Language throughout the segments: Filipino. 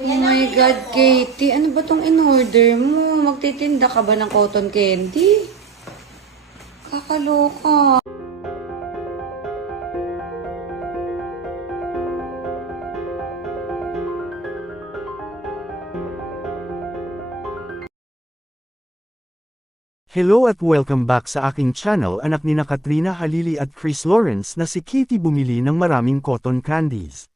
Oh my God, Katie. Ano ba tong in-order mo? Magtitinda ka ba ng cotton candy? Kakaloka. Hello at welcome back sa aking channel. Anak ni na Katrina Halili at Chris Lawrence na si Katie bumili ng maraming cotton candies.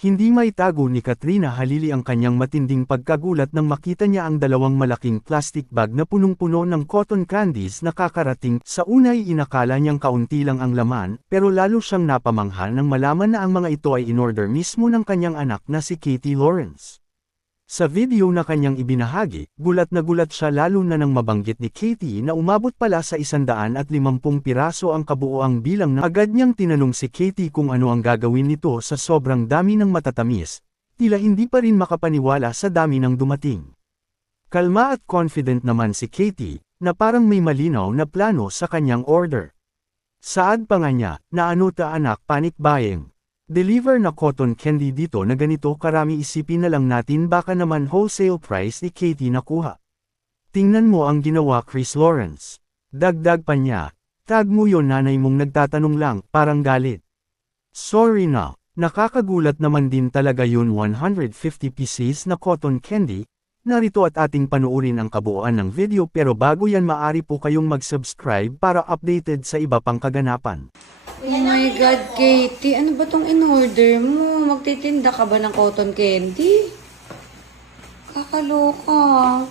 Hindi maitago ni Katrina Halili ang kanyang matinding pagkagulat nang makita niya ang dalawang malaking plastic bag na punong-puno ng cotton candies na kakarating. Sa unay inakala niyang kaunti lang ang laman, pero lalo siyang napamangha nang malaman na ang mga ito ay inorder mismo ng kanyang anak na si Katie Lawrence. Sa video na kanyang ibinahagi, gulat na gulat siya lalo na nang mabanggit ni Katie na umabot pala sa 150 piraso ang kabuoang bilang na agad niyang tinanong si Katie kung ano ang gagawin nito sa sobrang dami ng matatamis, tila hindi pa rin makapaniwala sa dami ng dumating. Kalma at confident naman si Katie, na parang may malinaw na plano sa kanyang order. Saad pa nga niya, na ano ta anak, panic buying. Deliver na cotton candy dito na ganito karami, isipin na lang natin baka naman wholesale price ni Katie nakuha. Tingnan mo ang ginawa, Chris Lawrence. Dagdag pa niya, tag mo yon nanay mong nagtatanong lang, parang galit. Sorry na, nakakagulat naman din talaga yun. 150 pieces na cotton candy. Narito at ating panuurin ang kabuuan ng video, pero bago yan maaari po kayong mag-subscribe para updated sa iba pang kaganapan. Oh my God, Katie. Ano ba tong in-order mo? Magtitinda ka ba ng cotton candy? Kakaloka.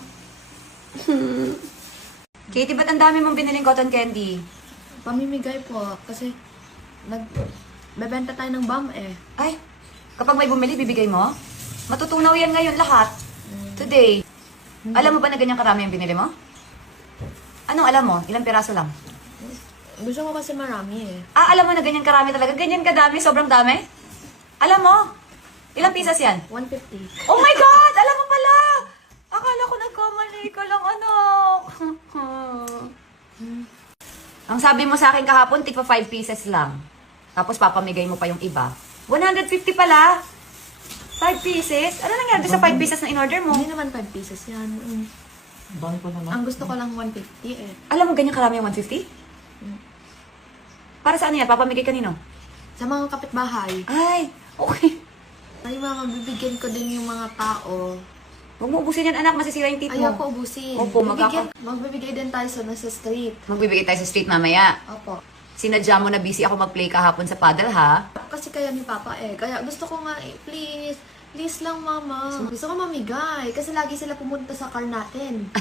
Katie, ba't ang dami mong biniling cotton candy? Pamimigay po, kasi nagbebenta tayo ng BAM eh. Ay, kapag may bumili, bibigay mo? Matutunaw yan ngayon lahat. Today. Alam mo ba na ganyan karami yung binili mo? Anong alam mo? Ilang piraso lang? Gusto ko kasi marami eh. Ah, alam mo na ganyan karami talaga? Ganyan kadami? Sobrang dami? Alam mo? Ilang pieces yan? 150. Oh my God! Alam mo pala! Akala ko nagkamali ka lang, anak. Ang sabi mo sa akin kahapon, tigpa 5 pieces lang. Tapos papamigay mo pa yung iba. 150 pala! 5 pieces? Ano nangyari sa 5 pieces na in-order mo? Hindi naman 5 pieces yan. Ang gusto ko lang 150 eh. Alam mo ganyan karami yung 150? Para saan yan? Papamigay kanino? Sa mga kapitbahay, Ay, okay. ay mabibigyan ko din yung mga tao. Huwag mo ubusin yan, anak. Masisira yung teeth Ayaw ko mo. ubusin. Opo, Magbibigay din tayo sa nasa street. Magbibigay tayo sa street mamaya. Opo. Sinadya mo na busy ako mag-play kahapon sa paddle, ha? Kasi kaya ni Papa eh. Kaya gusto ko nga eh, please. Please lang, Mama. Gusto ko mamigay. Kasi lagi sila pumunta sa car natin.